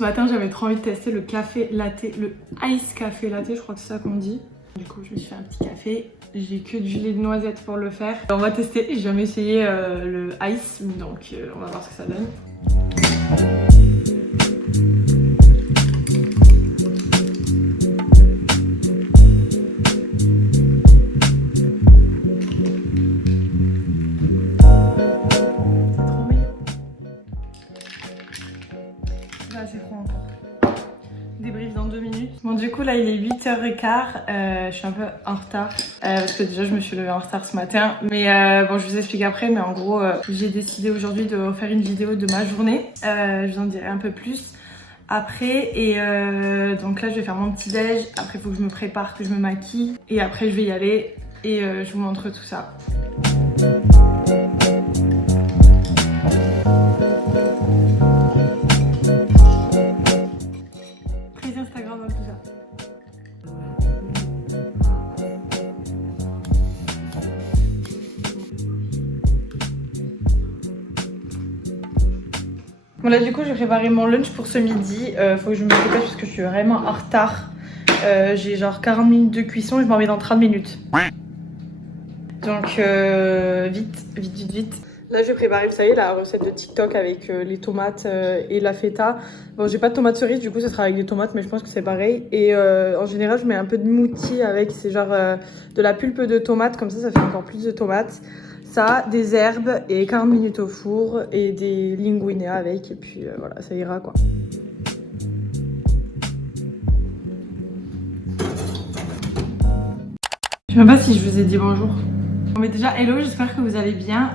ce matin j'avais trop envie de tester le café latte, le ice café latte, je crois que c'est ça qu'on dit. Du coup je me suis fait un petit café, j'ai que du lait de noisette pour le faire. On va tester, j'ai jamais essayé le ice, donc on va voir ce que ça donne. C'est froid encore. Débrief dans 2 minutes. Bon du coup là il est 8h15, je suis un peu en retard parce que déjà je me suis levée en retard ce matin. Mais bon je vous explique après, mais en gros j'ai décidé aujourd'hui de faire une vidéo de ma journée. Je vous en dirai un peu plus après. Et donc là je vais faire mon petit déj, après il faut que je me prépare, que je me maquille. Et après je vais y aller et je vous montre tout ça. Instagram, tout ça. Bon là du coup j'ai préparé mon lunch pour ce midi. Faut que je me dépêche parce que je suis vraiment en retard. J'ai genre 40 minutes de cuisson et je m'en vais dans 30 minutes. Donc vite. Là j'ai préparé, vous savez, la recette de TikTok avec les tomates et la feta. Bon j'ai pas de tomates cerises, du coup ça sera avec des tomates, mais je pense que c'est pareil. Et en général je mets un peu de mouti avec, c'est genre de la pulpe de tomate, comme ça fait encore plus de tomates. Ça, des herbes et 40 minutes au four et des linguine avec, et puis voilà, ça ira quoi. Je sais même pas si je vous ai dit bonjour. Bon mais déjà hello, j'espère que vous allez bien.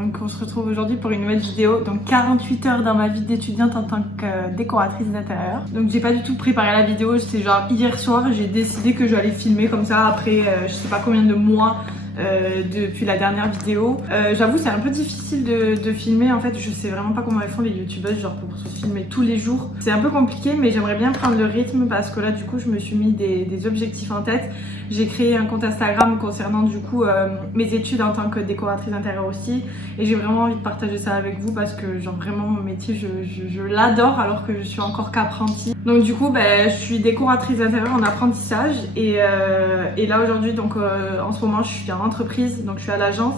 Donc on se retrouve aujourd'hui pour une nouvelle vidéo. Donc 48 heures dans ma vie d'étudiante en tant que décoratrice d'intérieur. Donc j'ai pas du tout préparé la vidéo, c'est genre hier soir j'ai décidé que j'allais filmer comme ça après je sais pas combien de mois depuis la dernière vidéo. J'avoue c'est un peu difficile de filmer, en fait je sais vraiment pas comment elles font les youtubeuses genre pour se filmer tous les jours. C'est un peu compliqué mais j'aimerais bien prendre le rythme parce que là du coup je me suis mis des objectifs en tête. J'ai créé un compte Instagram concernant du coup mes études en tant que décoratrice d'intérieur aussi, et j'ai vraiment envie de partager ça avec vous parce que genre vraiment mon métier je l'adore alors que je suis encore qu'apprentie. Donc du coup je suis décoratrice d'intérieur en apprentissage et là aujourd'hui donc en ce moment je suis en entreprise, donc je suis à l'agence.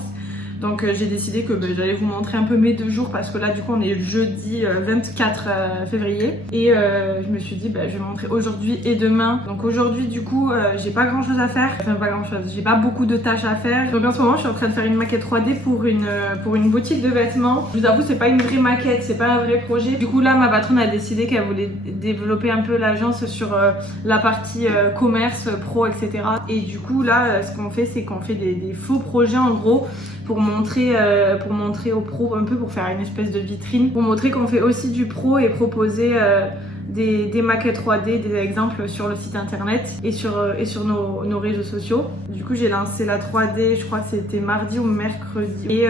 Donc j'ai décidé que j'allais vous montrer un peu mes 2 jours parce que là du coup on est jeudi 24 février et je me suis dit je vais montrer aujourd'hui et demain. Donc aujourd'hui du coup j'ai pas grand chose à faire, enfin pas grand chose, j'ai pas beaucoup de tâches à faire. Donc en ce moment je suis en train de faire une maquette 3D pour une boutique de vêtements. Je vous avoue c'est pas une vraie maquette, c'est pas un vrai projet. Du coup là ma patronne a décidé qu'elle voulait développer un peu l'agence sur la partie commerce, pro, etc. Et du coup là ce qu'on fait c'est qu'on fait des faux projets en gros pour montrer aux pros un peu, pour faire une espèce de vitrine, pour montrer qu'on fait aussi du pro et proposer des maquettes 3D, des exemples sur le site internet et sur nos réseaux sociaux. Du coup j'ai lancé la 3D, je crois que c'était mardi ou mercredi, et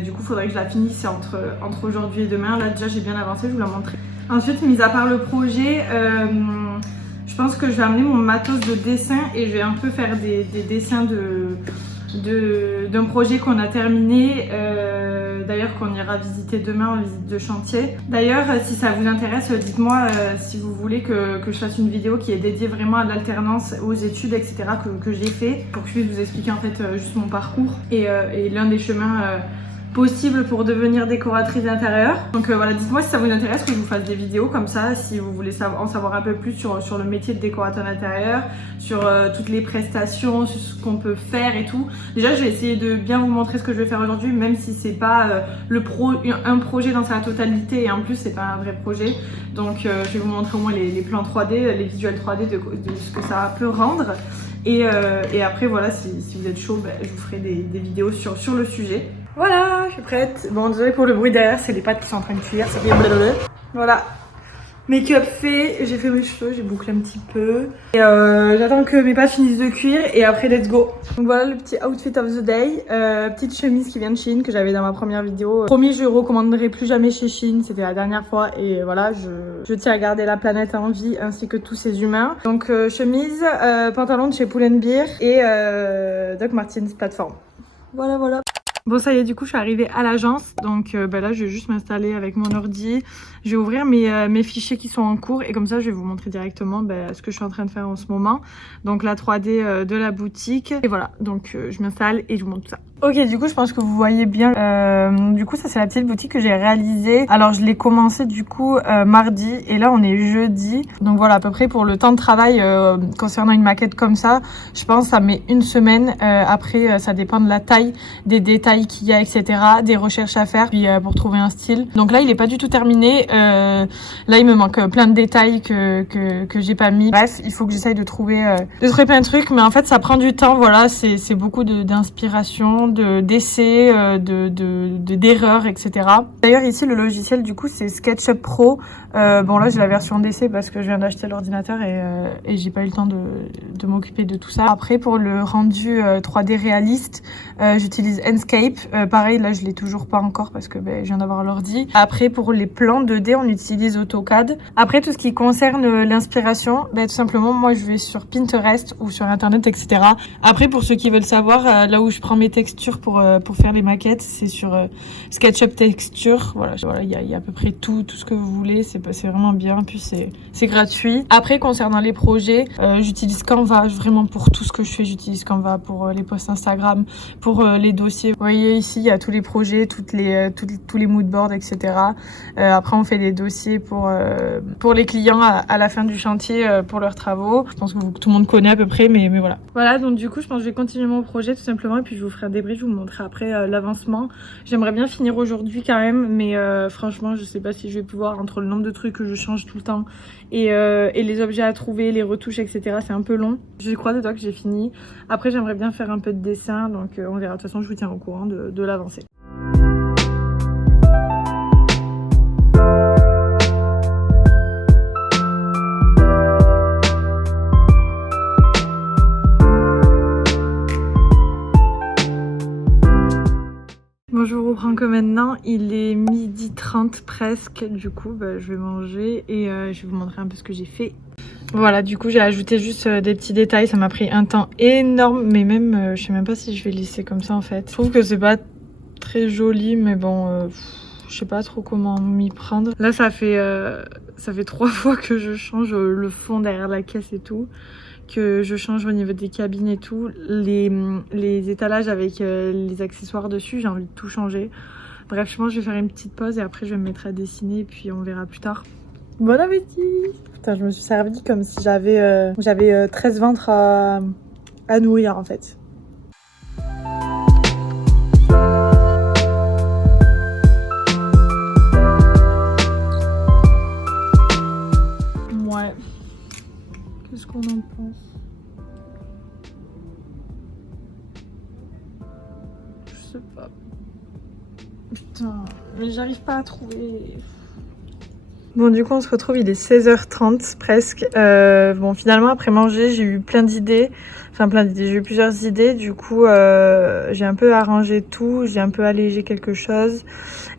du coup il faudrait que je la finisse entre aujourd'hui et demain. Là déjà j'ai bien avancé, je vous la montrerai. Ensuite, mis à part le projet, je pense que je vais amener mon matos de dessin et je vais un peu faire des dessins d'un projet qu'on a terminé, d'ailleurs qu'on ira visiter demain en visite de chantier. D'ailleurs si ça vous intéresse, dites-moi si vous voulez que je fasse une vidéo qui est dédiée vraiment à l'alternance, aux études, etc. que j'ai fait, pour que je puisse vous expliquer en fait juste mon parcours et l'un des chemins possible pour devenir décoratrice d'intérieur. Donc voilà, dites-moi si ça vous intéresse que je vous fasse des vidéos comme ça, si vous voulez en savoir un peu plus sur le métier de décorateur d'intérieur, sur toutes les prestations, sur ce qu'on peut faire et tout. Déjà je vais essayer de bien vous montrer ce que je vais faire aujourd'hui, même si c'est pas un projet dans sa totalité, et en plus c'est pas un vrai projet. Donc je vais vous montrer au moins les plans 3D, les visuels 3D de ce que ça peut rendre. Et après voilà, si vous êtes chaud, je vous ferai des vidéos sur le sujet. Voilà, je suis prête. Bon, désolé pour le bruit derrière, c'est les pattes qui sont en train de cuire, ça fait blablabla. Voilà, make-up fait, j'ai fait mes cheveux, j'ai bouclé un petit peu. Et j'attends que mes pattes finissent de cuire et après let's go. Donc voilà le petit outfit of the day. Petite chemise qui vient de Shein que j'avais dans ma première vidéo. Promis, je recommanderai plus jamais chez Shein, c'était la dernière fois. Et voilà, je tiens à garder la planète en vie ainsi que tous ces humains. Donc chemise, pantalon de chez Pull&Bear et Doc Martens plateforme. Voilà. Bon ça y est, du coup je suis arrivée à l'agence, donc là je vais juste m'installer avec mon ordi, je vais ouvrir mes fichiers qui sont en cours et comme ça je vais vous montrer directement ce que je suis en train de faire en ce moment, donc la 3D de la boutique, et voilà, donc je m'installe et je vous montre tout ça. Ok, du coup je pense que vous voyez bien, du coup ça c'est la petite boutique que j'ai réalisée. Alors je l'ai commencé du coup mardi et là on est jeudi, donc voilà à peu près pour le temps de travail concernant une maquette comme ça, je pense que ça met une semaine, après ça dépend de la taille, des détails qu'il y a, etc., des recherches à faire, puis pour trouver un style. Donc là il est pas du tout terminé, là il me manque plein de détails que j'ai pas mis. Bref, il faut que j'essaye de trouver plein de trucs, mais en fait ça prend du temps, voilà, c'est beaucoup d'inspiration, d'essais, d'erreurs, etc. D'ailleurs ici le logiciel du coup c'est SketchUp Pro. Bon là j'ai la version d'essai parce que je viens d'acheter l'ordinateur et j'ai pas eu le temps de m'occuper de tout ça. Après pour le rendu 3D réaliste, j'utilise Enscape. Pareil là je l'ai toujours pas encore parce que je viens d'avoir l'ordi. Après pour les plans 2D on utilise AutoCAD. Après tout ce qui concerne l'inspiration, tout simplement moi je vais sur Pinterest ou sur internet, etc. Après pour ceux qui veulent savoir, là où je prends mes textures pour faire les maquettes, c'est sur SketchUp Texture. Voilà, il y a à peu près tout ce que vous voulez, c'est vraiment bien, puis c'est gratuit. Après concernant les projets, j'utilise Canva vraiment pour tout ce que je fais, j'utilise Canva pour les posts Instagram, pour les dossiers. Vous voyez ici il y a tous les projets, tous les moodboards, etc. Après on fait des dossiers pour les clients à la fin du chantier pour leurs travaux. Je pense que tout le monde connaît à peu près, mais voilà. Voilà, donc du coup je pense que je vais continuer mon projet tout simplement et puis je vous ferai un débrief, je vous montrerai après l'avancement. J'aimerais bien finir aujourd'hui quand même, mais franchement je sais pas si je vais pouvoir, entre le nombre de trucs que je change tout le temps et les objets à trouver, les retouches, etc. C'est un peu long. Je crois des doigts que j'ai fini. Après j'aimerais bien faire un peu de dessin, donc on verra. De toute façon je vous tiens au courant de l'avancée. Bon, je vous reprends que maintenant, il est 12h30 presque, du coup je vais manger et je vais vous montrer un peu ce que j'ai fait. Voilà, du coup j'ai ajouté juste des petits détails, ça m'a pris un temps énorme, mais même je sais même pas si je vais laisser comme ça en fait. Je trouve que c'est pas très joli, mais bon, je sais pas trop comment m'y prendre. Là ça fait 3 fois que je change le fond derrière la caisse et tout, que je change au niveau des cabines et tout, les étalages avec les accessoires dessus, j'ai envie de tout changer. Bref, je pense que je vais faire une petite pause et après je vais me mettre à dessiner et puis on verra plus tard. Bon appétit! Putain, je me suis servi comme si j'avais 13 ventres à nourrir en fait. Ouais. Qu'est-ce qu'on en pense? Je sais pas. Putain, mais j'arrive pas à trouver. Bon, du coup on se retrouve, il est 16h30 presque. Bon, finalement après manger j'ai eu plein d'idées, j'ai eu plusieurs idées. Du coup j'ai un peu arrangé tout, j'ai un peu allégé quelque chose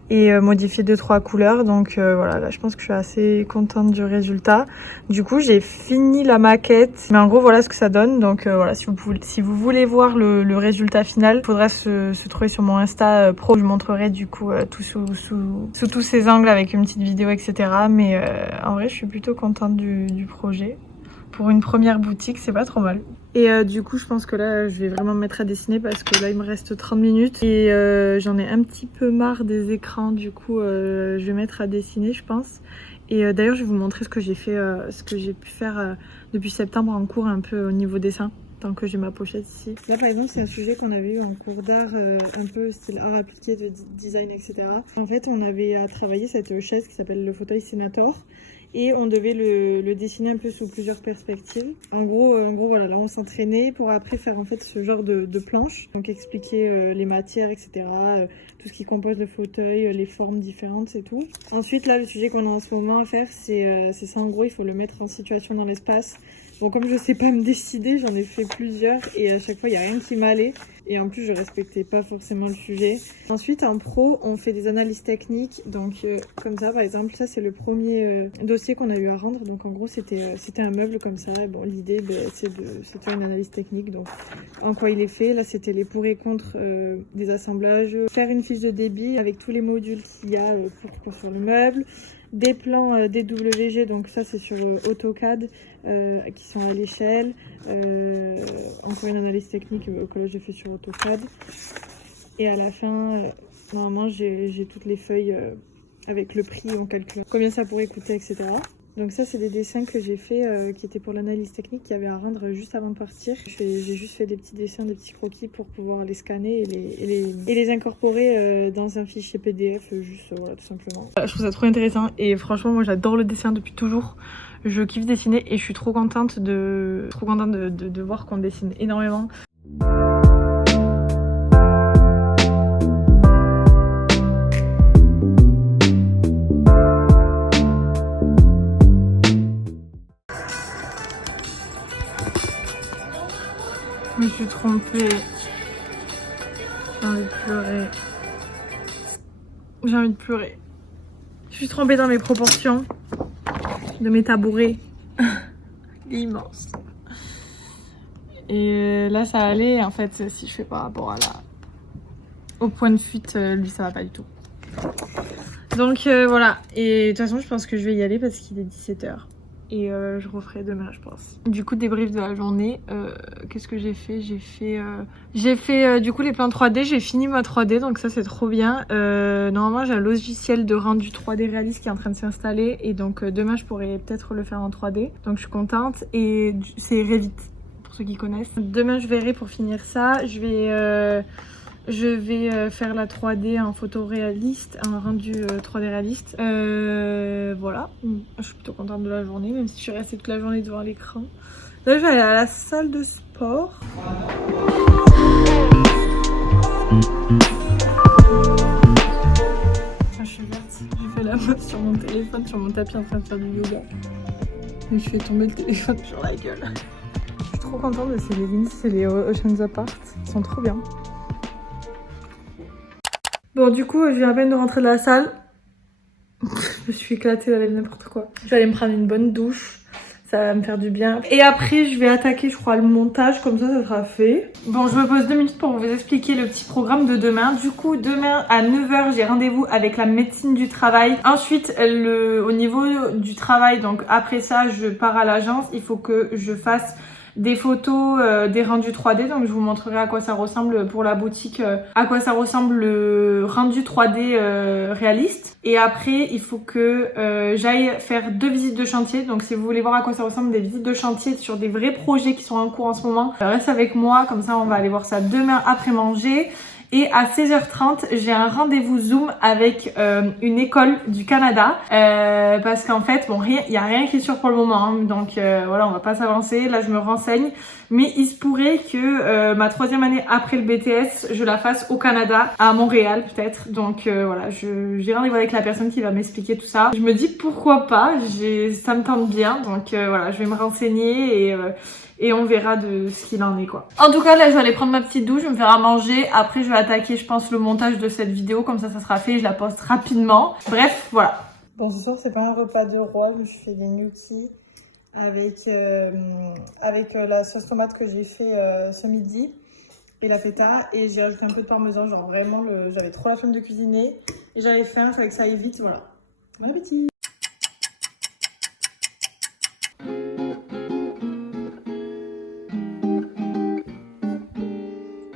et modifié 2-3 couleurs. Donc voilà, là je pense que je suis assez contente du résultat. Du coup j'ai fini la maquette, mais en gros voilà ce que ça donne. Donc voilà, si vous voulez voir le résultat final, il faudra se trouver sur mon Insta pro. Je montrerai du coup tout sous tous ces angles avec une petite vidéo, etc. Mais en vrai je suis plutôt contente du projet. Pour une première boutique, c'est pas trop mal. Et du coup, je pense que là, je vais vraiment me mettre à dessiner parce que là, il me reste 30 minutes. Et j'en ai un petit peu marre des écrans. Du coup, je vais mettre à dessiner, je pense. Et d'ailleurs, je vais vous montrer ce que j'ai fait, ce que j'ai pu faire depuis septembre en cours un peu au niveau dessin. Tant que j'ai ma pochette ici. Là, par exemple, c'est un sujet qu'on avait eu en cours d'art, un peu style art appliqué, de design, etc. En fait, on avait à travailler cette chaise qui s'appelle le fauteuil Senator. Et on devait le dessiner un peu sous plusieurs perspectives. En gros voilà, là on s'entraînait pour après faire en fait ce genre de planche. Donc expliquer les matières, etc. Tout ce qui compose le fauteuil, les formes différentes et tout. Ensuite là, le sujet qu'on a en ce moment à faire, c'est ça en gros, il faut le mettre en situation dans l'espace. Bon, comme je sais pas me décider, j'en ai fait plusieurs et à chaque fois il n'y a rien qui m'allait. et en plus je respectais pas forcément le sujet. Ensuite en pro on fait des analyses techniques, donc comme ça par exemple, ça c'est le premier dossier qu'on a eu à rendre. Donc en gros c'était un meuble comme ça. Bon, l'idée c'est de faire une analyse technique, donc en quoi il est fait. Là c'était les pour et contre des assemblages, faire une fiche de débit avec tous les modules qu'il y a pour construire le meuble, des plans DWG, donc ça c'est sur AutoCAD qui sont à l'échelle, encore une analyse technique que j'ai fait sur AutoCAD, et à la fin normalement j'ai toutes les feuilles avec le prix, on calcule combien ça pourrait coûter, etc. Donc ça c'est des dessins que j'ai fait qui étaient pour l'analyse technique, qu'il y avait à rendre juste avant de partir. J'ai juste fait des petits dessins, des petits croquis pour pouvoir les scanner et les incorporer dans un fichier PDF, juste voilà, tout simplement. Je trouve ça trop intéressant et franchement moi j'adore le dessin depuis toujours. Je kiffe dessiner et je suis trop contente de voir qu'on dessine énormément. Je me suis trompée. J'ai envie de pleurer. J'ai envie de pleurer. Je suis trompée dans mes proportions de mes tabourets. Immense. Et là ça allait, en fait si je fais par rapport à au point de fuite, lui ça va pas du tout. Donc voilà, et de toute façon je pense que je vais y aller parce qu'il est 17h. Et je referai demain je pense. Du coup débrief de la journée, qu'est-ce que j'ai fait? J'ai fait du coup les plans 3D, j'ai fini ma 3D, donc ça c'est trop bien. Normalement j'ai un logiciel de rendu 3D réaliste qui est en train de s'installer, et donc demain je pourrais peut-être le faire en 3D. Donc je suis contente, et c'est Revit pour ceux qui connaissent. Demain je verrai pour finir ça, je vais faire la 3D en photo réaliste, un rendu 3D réaliste. Voilà, je suis plutôt contente de la journée, même si je suis restée toute la journée devant l'écran. Là, je vais aller à la salle de sport. Je suis verte, j'ai fait la meuf sur mon téléphone, sur mon tapis en train de faire du yoga. Mais je fais tomber le téléphone sur la gueule. Je suis trop contente de ces leggings, c'est les Oceans Apart, ils sont trop bien. Bon, du coup, je viens à peine de rentrer de la salle. Je me suis éclatée, d'aller n'importe quoi. Je vais aller me prendre une bonne douche. Ça va me faire du bien. Et après, je vais attaquer, je crois, le montage. Comme ça sera fait. Bon, je me pose 2 minutes pour vous expliquer le petit programme de demain. Du coup, demain à 9h, j'ai rendez-vous avec la médecine du travail. Ensuite, au niveau du travail, donc après ça, je pars à l'agence. Il faut que je fasse des photos, des rendus 3D, donc je vous montrerai à quoi ça ressemble pour la boutique, à quoi ça ressemble le rendu 3D réaliste. Et après il faut que j'aille faire 2 visites de chantier, donc si vous voulez voir à quoi ça ressemble des visites de chantier sur des vrais projets qui sont en cours en ce moment, reste avec moi, comme ça on va aller voir ça demain après manger. Et à 16h30, j'ai un rendez-vous Zoom avec une école du Canada. Parce qu'en fait, bon, il n'y a rien qui est sûr pour le moment. Hein, donc voilà, on va pas s'avancer. Là, je me renseigne. Mais il se pourrait que ma 3e année après le BTS, je la fasse au Canada, à Montréal peut-être. Donc voilà, j'ai rendez-vous avec la personne qui va m'expliquer tout ça. Je me dis pourquoi pas, ça me tente bien. Donc voilà, je vais me renseigner et on verra de ce qu'il en est quoi. En tout cas là je vais aller prendre ma petite douche, je vais me faire à manger. Après je vais attaquer je pense le montage de cette vidéo, comme ça sera fait et je la poste rapidement. Bref voilà. Bon ce soir c'est pas un repas de roi, je me suis fait des gnocchis avec la sauce tomate que j'ai fait ce midi et la feta, et j'ai ajouté un peu de parmesan, genre vraiment j'avais trop la flemme de cuisiner et j'avais faim, il fallait que ça aille vite, voilà. Bon appétit.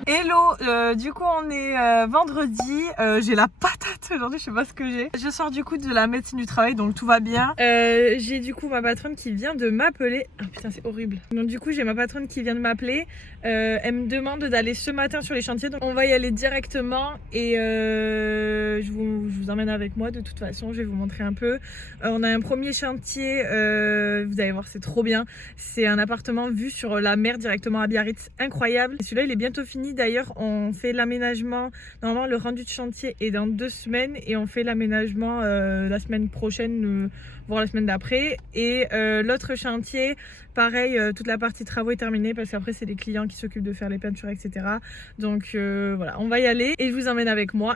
Hello, du coup on est vendredi, j'ai la patate aujourd'hui, je sais pas ce que j'ai. Je sors du coup de la médecine du travail, donc tout va bien. J'ai du coup ma patronne qui vient de m'appeler. Ah putain c'est horrible. Donc du coup j'ai ma patronne qui vient de m'appeler. Elle me demande d'aller ce matin sur les chantiers, donc on va y aller directement et je vous emmène avec moi de toute façon, je vais vous montrer un peu. On a un premier chantier, vous allez voir c'est trop bien. C'est un appartement vu sur la mer directement à Biarritz, incroyable. Et celui-là il est bientôt fini d'ailleurs. d'ailleurs on fait l'aménagement, normalement le rendu de chantier est dans 2 semaines et on fait l'aménagement la semaine prochaine, voire la semaine d'après. Et l'autre chantier, pareil, toute la partie travaux est terminée parce qu'après c'est les clients qui s'occupent de faire les peintures, etc. Donc voilà, on va y aller et je vous emmène avec moi.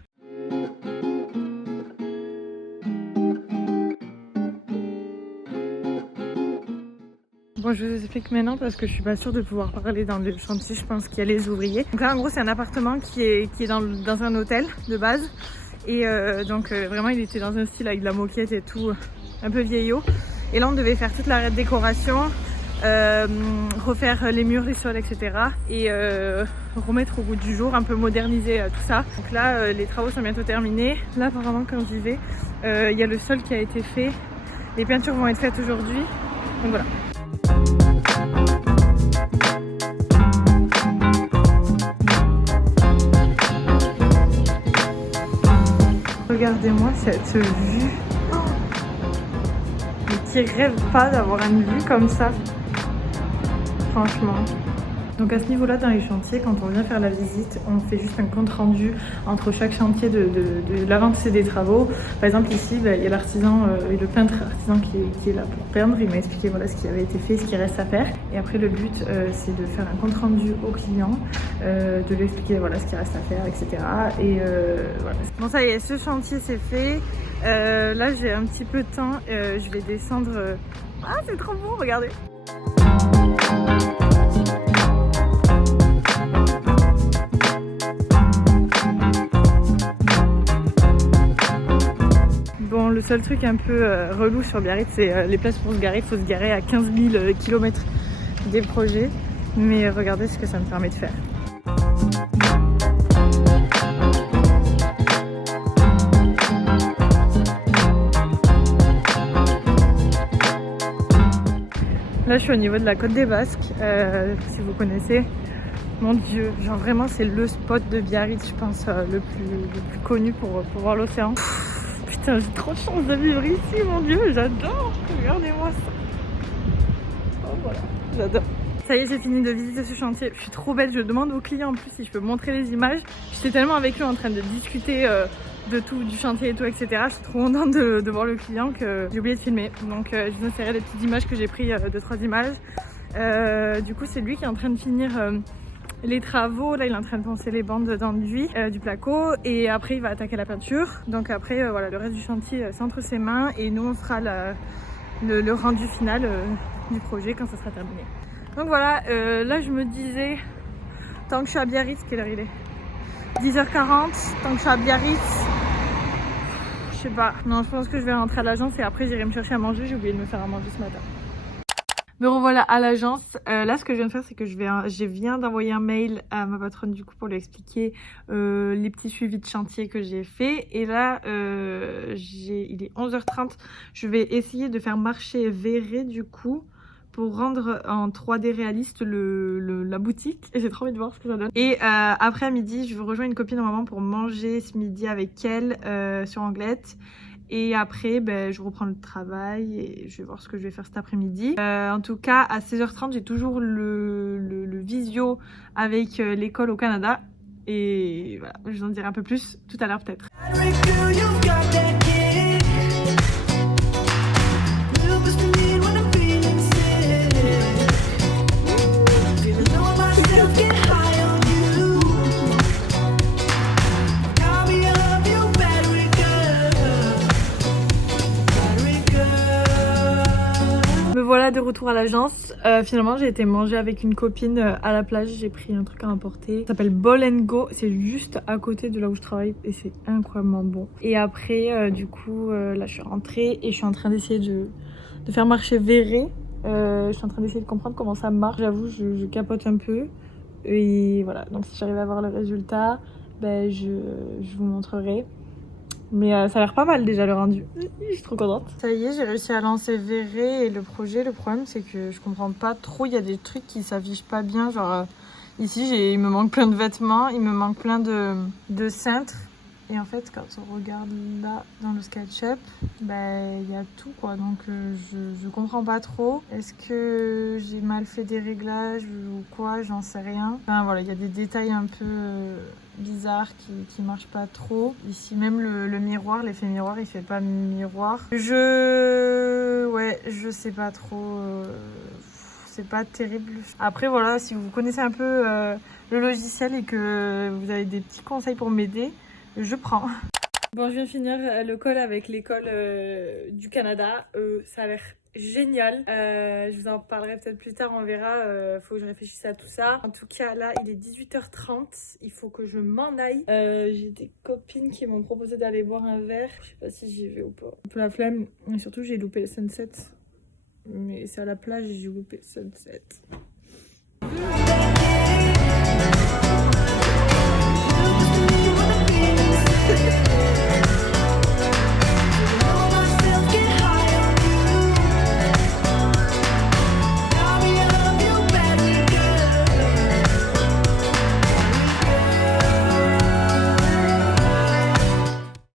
Bon, je vous explique maintenant parce que je suis pas sûre de pouvoir parler dans le chantier, je pense qu'il y a les ouvriers. Donc là en gros c'est un appartement qui est dans un hôtel de base. Et donc vraiment il était dans un style avec de la moquette et tout, un peu vieillot. Et là on devait faire toute la décoration, refaire les murs, les sols, etc. Et remettre au goût du jour, un peu moderniser tout ça. Donc là les travaux sont bientôt terminés. Là apparemment quand j'y vais, il y a le sol qui a été fait. Les peintures vont être faites aujourd'hui. Donc voilà. Regardez-moi cette vue. Oh, mais qui rêve pas d'avoir une vue comme ça, franchement. Donc à ce niveau-là, dans les chantiers, quand on vient faire la visite, on fait juste un compte rendu entre chaque chantier de l'avancée des travaux. Par exemple ici, il y a l'artisan et le peintre artisan qui est là pour peindre. Il m'a expliqué voilà, ce qui avait été fait, ce qui reste à faire. Et après le but, c'est de faire un compte rendu au client, de lui expliquer voilà, ce qui reste à faire, etc. Et voilà. Bon ça y est, ce chantier c'est fait. Là j'ai un petit peu de temps, je vais descendre. Ah c'est trop beau, regardez. Bon, le seul truc un peu relou sur Biarritz, c'est les places pour se garer. Il faut se garer à 15 000 km des projets. Mais regardez ce que ça me permet de faire. Là, je suis au niveau de la Côte des Basques, si vous connaissez. Mon Dieu, genre vraiment, c'est le spot de Biarritz, je pense, le plus connu pour voir l'océan. Putain, j'ai trop de chance de vivre ici, mon Dieu, j'adore. Regardez-moi ça. Oh voilà, j'adore. Ça y est, j'ai fini de visiter ce chantier. Je suis trop bête, je demande aux clients en plus si je peux montrer les images. J'étais tellement avec eux en train de discuter de tout, du chantier et tout, etc. Je suis trop contente de voir le client que j'ai oublié de filmer. Donc je vous insérerai des petites images que j'ai prises, 2-3 images. Du coup, c'est lui qui est en train de finir les travaux. Là il est en train de poncer les bandes d'enduit du placo et après il va attaquer la peinture. Donc après voilà, le reste du chantier c'est entre ses mains et nous on fera le rendu final du projet quand ça sera terminé. Donc voilà, là je me disais, tant que je suis à Biarritz, quelle heure il est? 10h40, tant que je suis à Biarritz, je sais pas, non je pense que je vais rentrer à l'agence et après j'irai me chercher à manger, j'ai oublié de me faire à manger ce matin. Me revoilà à l'agence. Là, ce que je viens de faire, c'est que je viens d'envoyer un mail à ma patronne du coup pour lui expliquer les petits suivis de chantier que j'ai fait. Et là, il est 11h30. Je vais essayer de faire marcher verré du coup pour rendre en 3D réaliste la boutique. Et j'ai trop envie de voir ce que ça donne. Et après à midi, je vais rejoindre une copine maman pour manger ce midi avec elle sur Anglette. Et après, je reprends le travail et je vais voir ce que je vais faire cet après-midi. En tout cas, à 16h30, j'ai toujours le visio avec l'école au Canada. Et voilà, je vous en dirai un peu plus tout à l'heure peut-être. Voilà, de retour à l'agence. Finalement j'ai été manger avec une copine à la plage, j'ai pris un truc à emporter, ça s'appelle Ball & Go, c'est juste à côté de là où je travaille et c'est incroyablement bon. Et après du coup là je suis rentrée et je suis en train d'essayer de faire marcher verré. Je suis en train d'essayer de comprendre comment ça marche, j'avoue je capote un peu et voilà, donc si j'arrive à voir le résultat je vous montrerai. Mais ça a l'air pas mal déjà le rendu. Je suis trop contente. Ça y est, j'ai réussi à lancer verré et le projet. Le problème c'est que je comprends pas trop. Il y a des trucs qui s'affichent pas bien. Genre ici il me manque plein de vêtements, il me manque plein de cintres. Et en fait, quand on regarde là dans le SketchUp, ben il y a tout quoi. Donc je comprends pas trop. Est-ce que j'ai mal fait des réglages ou quoi? J'en sais rien. Enfin voilà, il y a des détails un peu bizarres qui marchent pas trop. Ici même le miroir, l'effet miroir, il fait pas miroir. Ouais, je sais pas trop. C'est pas terrible. Après voilà, si vous connaissez un peu le logiciel et que vous avez des petits conseils pour m'aider, je prends. Bon, je viens de finir le call avec l'école du Canada. Ça a l'air génial. Je vous en parlerai peut-être plus tard, on verra. Faut que je réfléchisse à tout ça. En tout cas, là, il est 18h30. Il faut que je m'en aille. J'ai des copines qui m'ont proposé d'aller boire un verre. Je sais pas si j'y vais ou pas. Un peu la flemme. Et surtout, j'ai loupé le sunset. Mais c'est à la plage et j'ai loupé le sunset.